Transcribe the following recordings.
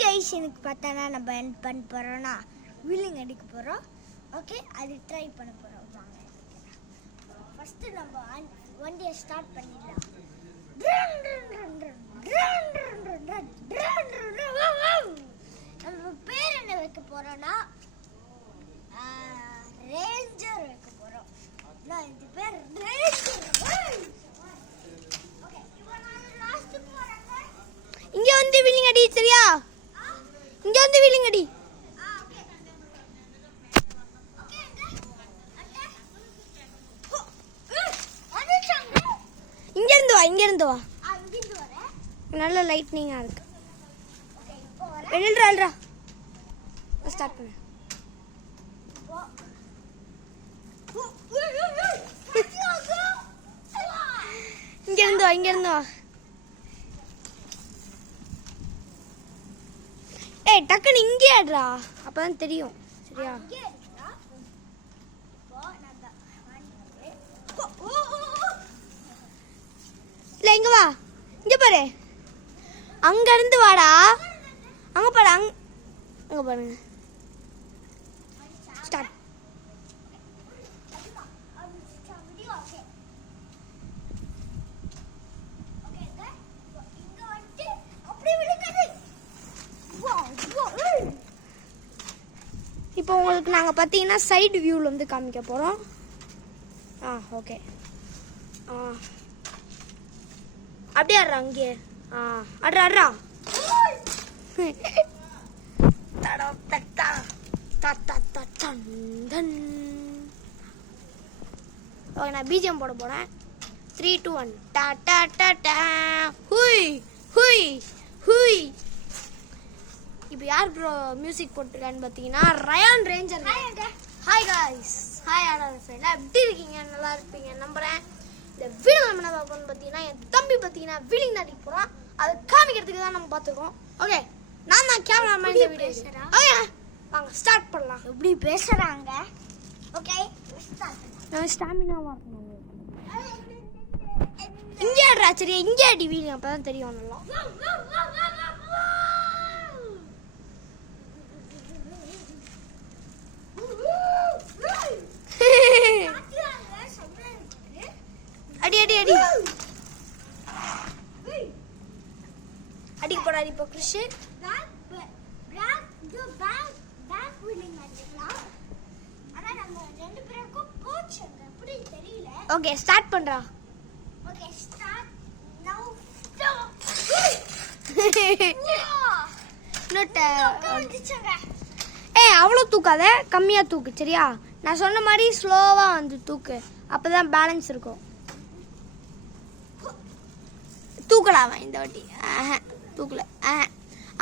Guys எனக்கு பார்த்தானா நம்ம என்ன பண்ண போகிறோன்னா வீலிங் அடிக்க போகிறோம். ஓகே, அது ட்ரை பண்ண போகிறோம். வாங்க, ஃபஸ்ட்டு நம்ம வண்டியை ஸ்டார்ட் பண்ணிடலாம். நம்ம பேர் என்ன வைக்க போகிறோன்னா ரேஞ்சர் வைக்க போகிறோம். நான் இது பேர் ரேஞ்சர். இங்க வந்து வீலிங் அடி, சரியா? இங்க வந்து வீலிங் அடி. இங்க இருந்து வா. நல்ல லைட்னிங்கா இருக்கு. எழுறா ஸ்டார்ட் பண்ணு. இங்க இருந்து வா. ஏய், டக்குன்னு இங்கே ஆடுறா, அப்பதான் தெரியும், சரியா? இல்ல, இங்க வா. இங்க பாரு, அங்க இருந்து வாடா. அங்க பாரு, அங்க பாருங்க. ஸ்டார்ட். இப்போ உங்களுக்கு நாங்கள் பார்த்தீங்கன்னா சைடு வியூவில் வந்து காமிக்க போகிறோம். ஓகே. அப்படியே ஆடுறா, அங்கே ஆடுறா. ஓகே, நான் பிஜிஎம் போட போகிறேன். 3, 2, 1. டா டா டா டா. ஹுய் ஹுய் ஹுய். இப்போ யார் ப்ரோ மியூசிக் போட்டிருக்கான்னு பார்த்தீங்கன்னா Ryan Ranger. Hi guys, hi ஆடாத ஃப்ரெண்ட், எப்படி இருக்கீங்க? நல்லா இருப்பீங்க நம்புறேன். இந்த வீடியோ நம்ம என்ன பார்ப்போம்னு பார்த்தீங்கன்னா என் தம்பி பார்த்தீங்கன்னா வீலிங் அடிக்க போகிறான். அதை காமிக்கிறதுக்கு தான் நம்ம பார்த்துருக்கோம். ஓகே, நான் தான் கேமராமேன் இந்த வீடியோ. ஓகே, வாங்க ஸ்டார்ட் பண்ணலாம். எப்படி பேசுகிறாங்க? ஓகே, நான் ஸ்டாமினாவாக இருக்கணும். இங்கே ஆடுறா, சரியா? இங்கே அடி வீலிங், அப்போ தான் தெரியும் நல்லா. அடி அடி அடி அடிக்க போடாது. இப்போ கிறிஷ் ஓகே, ஸ்டார்ட் பண்றா. ஓகே, ஸ்டார்ட் நவ. ஏய், அவ்வளோ தூக்காத, கம்மியா தூக்கு, சரியா? நான் சொன்ன மாதிரி ஸ்லோவா வந்து தூக்கு, அப்பதான் பேலன்ஸ் இருக்கும். தூக்கலாமா இந்த வாட்டி? தூக்கல.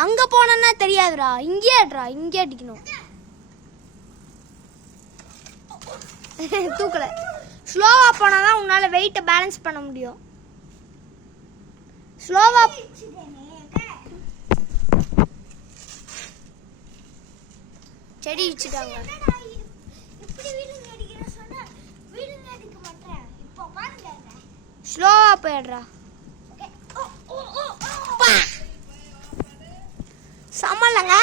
அங்க போனா தெரியாதுடா, இங்கே ஆடுறா, இங்கே அடிக்கணும். தூக்கல. ஸ்லோவா போனாதான் உன்னால வெயிட்ட பேலன்ஸ் பண்ண முடியும். ஸ்லோவா செடி வச்சுட்டாங்க. ஸ்லோவா போயிடுறா. சமாளங்க.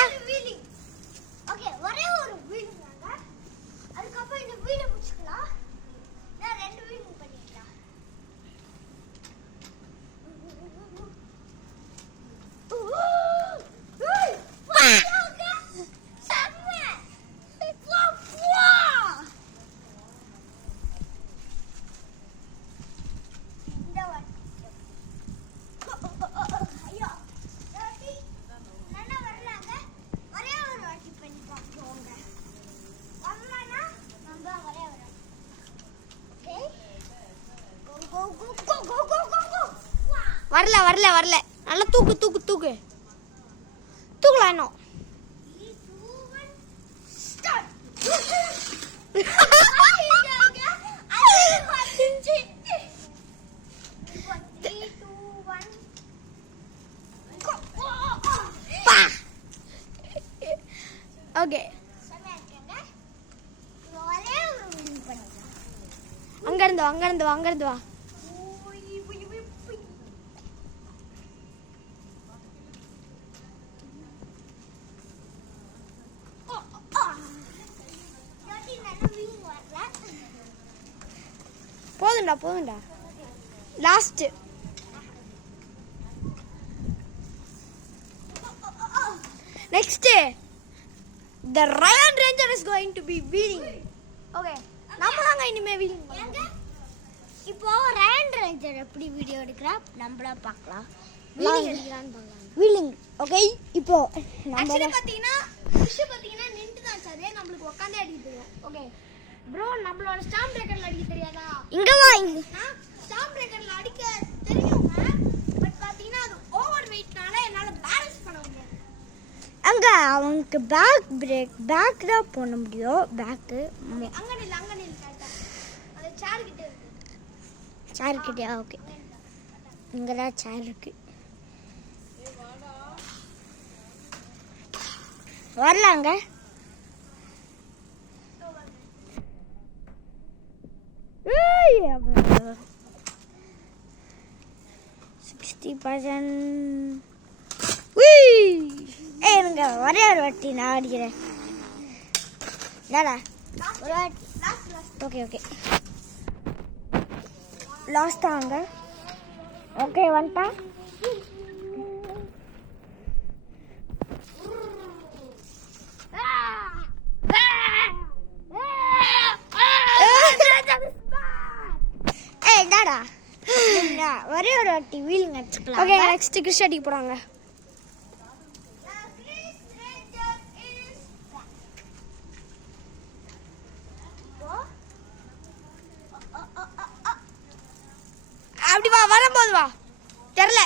ஓகே, ஒரே ஒரு வீலிங் வாங்க, அதுக்கப்புறம் இந்த வீலை முடிச்சுக்கலாம். நான் 2 வீலிங் பண்ணிக்கலாம். வரல வரல வரல. நல்லா தூக்கு தூக்கு தூக்கு. தூக்கலாம் இன்னும். ஓகே, அங்க இருந்து வா, அங்க இருந்து வா, அங்க இருந்து வா. போதும்டா last next the Ryan Ranger is going to be wheeling. Okay, நம்ம தாங்க இனிமே wheeling பண்ணுங்க. இப்போ ரயன் ரேஞ்சர் எப்படி வீடியோ எடுக்கறா நம்மள பார்க்கலாம். wheeling எடுக்கறான்னு பார்க்கலாம். wheeling. ஓகே, இப்போ நம்ம பாத்தீங்கன்னா நின்னு தான் சார் நமக்கு உட்கார்ந்தே அடிக்க தெரியும். ஓகே bro, நம்மளோட ஸ்டாம்ப் பிரேக்கர்ல அடிக்க தெரியாதா? இங்க வா. ஸ்டாம்ப் பிரேக்கர்ல அடிக்க தெரியுங்க. பட் பாத்தீங்கன்னா அது ஓவர் வெயிட்னால என்னால பேலன்ஸ் பண்ண முடியாது. அங்க அவனுக்கு பேக் தான் போட முடியும். பேக் அங்க நில்ல கரெக்ட்டா. அந்த சேர் கிட்ட இருக்கு. சேர் கிட்டயா? ஓகே, இங்க தான் சேர் இருக்கு. வரலாங்க. ஏய் 60%. எனக்கு ஒரே ஒரு வாட்டி நான் அடிக்கிறேன். என்னடா ஒரு வாட்டி? ஓகே லாஸ்ட் தாங்க. ஓகே வந்துட்டா. என்னடா ஒரே ஒரு வாட்டி வீலிங் அடிச்சுக்கலாம். ஓகே, நெக்ஸ்ட் கிறிஸ் அடிக்க போறாங்க. அப்படி வா, வரும்போது வா. தெரியல.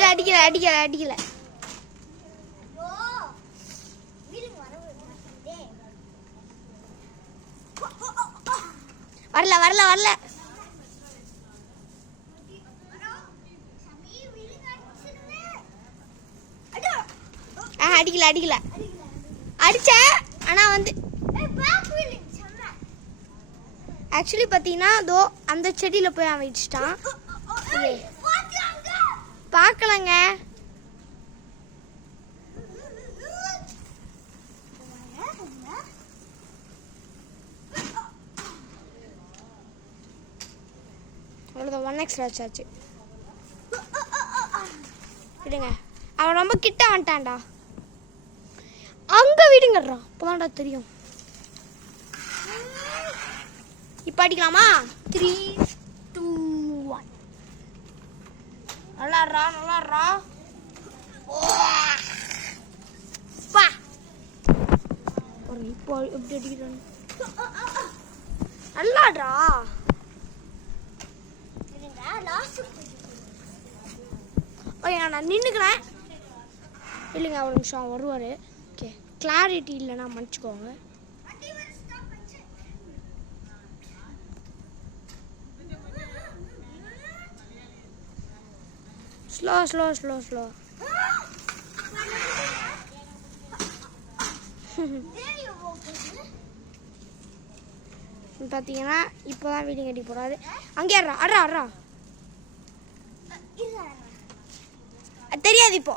அடிக்கல. வரல. அடிக்கல. அடிச்சேன், ஆனா வந்து ஆக்சுவலி பாத்தீங்கன்னா அதோ அந்த செடியில போய் அவன் இடிச்சிட்டான். பார்க்கலங்க. அவ்வளோதான், 1x ஆச்சு. விடுங்க, அவன் ரொம்ப கிட்ட வந்துட்டான்டா. அங்க விடுங்கடா, அப்போதான்டா தெரியும். இப்போ அடிக்கலாமா? 3 2 1. நல்லாடுறா. இப்போ எப்படி அடிக்கிறான்? நல்லாடுறா. ஓகே, நான் நின்றுக்கிறேன். இல்லைங்க, ஒரு நிமிஷம் வருவார். ஓகே, கிளாரிட்டி இல்லைன்னா மன்னிச்சுக்கோங்க. ஸ்லோ. பார்த்தீங்கன்னா இப்போதான் வீடியோ கட்டி போடாது. அங்கே அட்ரா தெரியாது இப்போ.